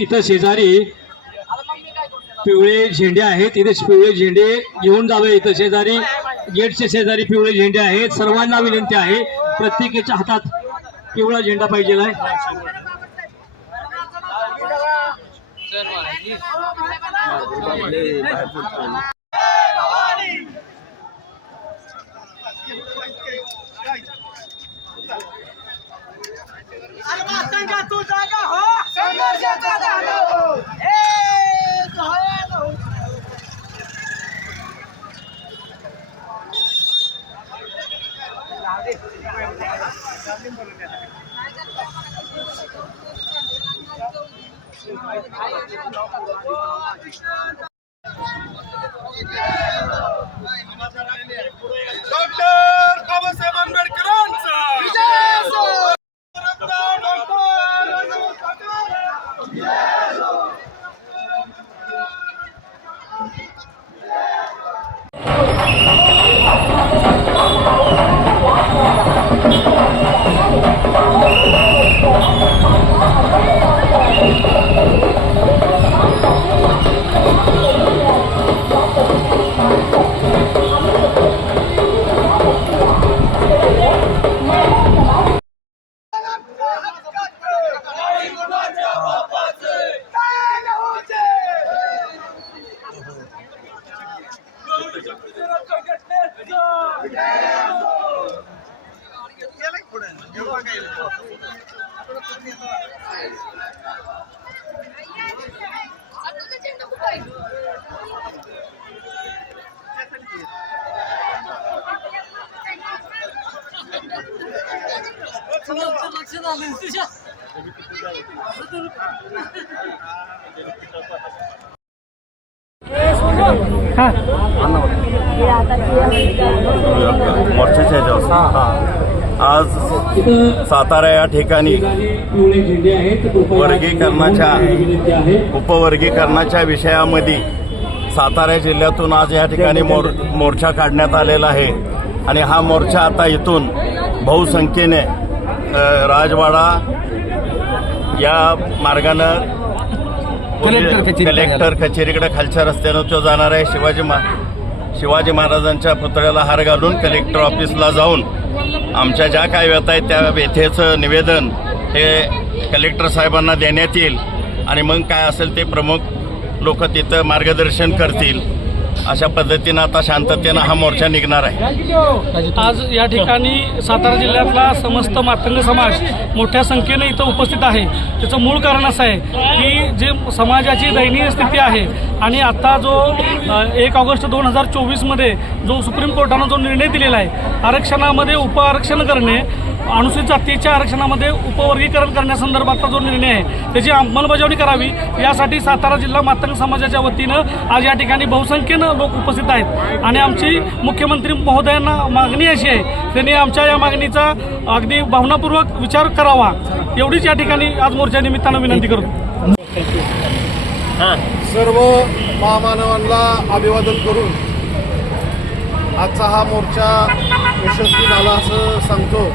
इथं शेजारी पिवळे झेंडे आहेत, इथे पिवळे झेंडे घेऊन जावे। इथं शेजारी गेटच्या शेजारी पिवळे झेंडे आहेत। सर्वांना विनंती आहे, प्रत्येकाच्या हातात पिवळा झेंडा पाहिजे आहे। आज सातारा या ठिकाणी उपवर्गीकरणाच्या विषयामध्ये सातारा जिल्ह्यातून आज या ठिकाणी मोर्चा काढण्यात आलेला आहे आणि हा मोर्चा आता इथून बहुसंख्येने राजवाडा या मार्गानं कलेक्टर कचेरीकडे खालच्या रस्त्यानं तो जाणार आहे। शिवाजी महाराजांच्या पुतळ्याला हार घालून कलेक्टर ऑफिसला जाऊन आमच्या ज्या काय व्यथा आहेत त्या व्यथेचं निवेदन हे कलेक्टर साहेबांना देण्यात येईल आणि मग काय असेल ते प्रमुख लोक तिथं मार्गदर्शन करतील। अशा पद्धतीनं आता शांततेनं हा मोर्चा निघणार आहे। आज या ठिकाणी सातारा जिल्ह्यातला समस्त मातंग समाज मोठ्या संख्येने इथं उपस्थित आहे। त्याचं मूळ कारण असं आहे की जे समाजाची दयनीय स्थिती आहे आणि आता जो 1 ऑगस्ट 2024मध्ये जो सुप्रीम कोर्टानं जो निर्णय दिलेला आहे, आरक्षणामध्ये उपआरक्षण करणे, अनुसूचित जातीच्या आरक्षणामध्ये उपवर्गीकरण करण्यासंदर्भातला जो निर्णय आहे त्याची अंमलबजावणी करावी, यासाठी सातारा जिल्हा मातंग समाजाच्या वतीनं आज या ठिकाणी बहुसंख्येनं लोक उपस्थित आहेत आणि आमची मुख्यमंत्री महोदयांना मागणी अशी आहे, त्यांनी आमच्या या मागणीचा अगदी भावनापूर्वक विचार करावा, एवढीच या ठिकाणी आज मोर्चा निमित्तानं विनंती करतो। सर्व महामानवांना अभिवादन करून आजचा हा मोर्चा यशस्वी झाला असं सांगतो।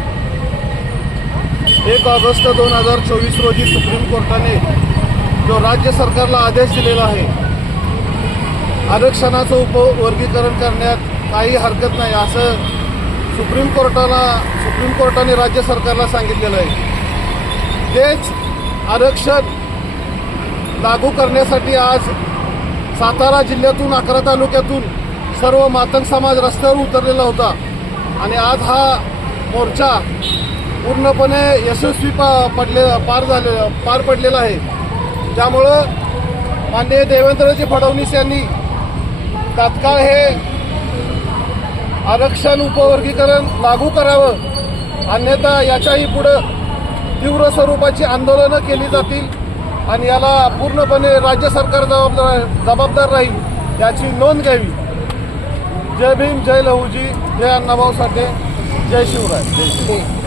1 ऑगस्ट 2024 रोजी सुप्रीम कोर्टाने जो राज्य सरकारला आदेश दिलेला आहे, आरक्षणाचं उपवर्गीकरण करण्यात काही हरकत नाही असं सुप्रीम कोर्टाने राज्य सरकारला सांगितलेलं आहे। तेच आरक्षण लागू करण्यासाठी आज सातारा जिल्ह्यातून 11 तालुक्यातून सर्व मातंग समाज रस्त्यावर उतरलेला होता आणि आज हा मोर्चा पूर्णपणे यशस्वी पार पडलेला आहे। त्यामुळं माननीय देवेंद्रजी फडणवीस यांनी तात्काळ हे आरक्षण उपवर्गीकरण लागू करावं, अन्यथा याच्याही पुढं तीव्र स्वरूपाची आंदोलनं केली जातील आणि याला पूर्णपणे राज्य सरकार जबाबदार राहील याची नोंद घ्यावी। जय भीम, जय लहूजी, जय अण्णाभाऊ साठे, जय शिवराय।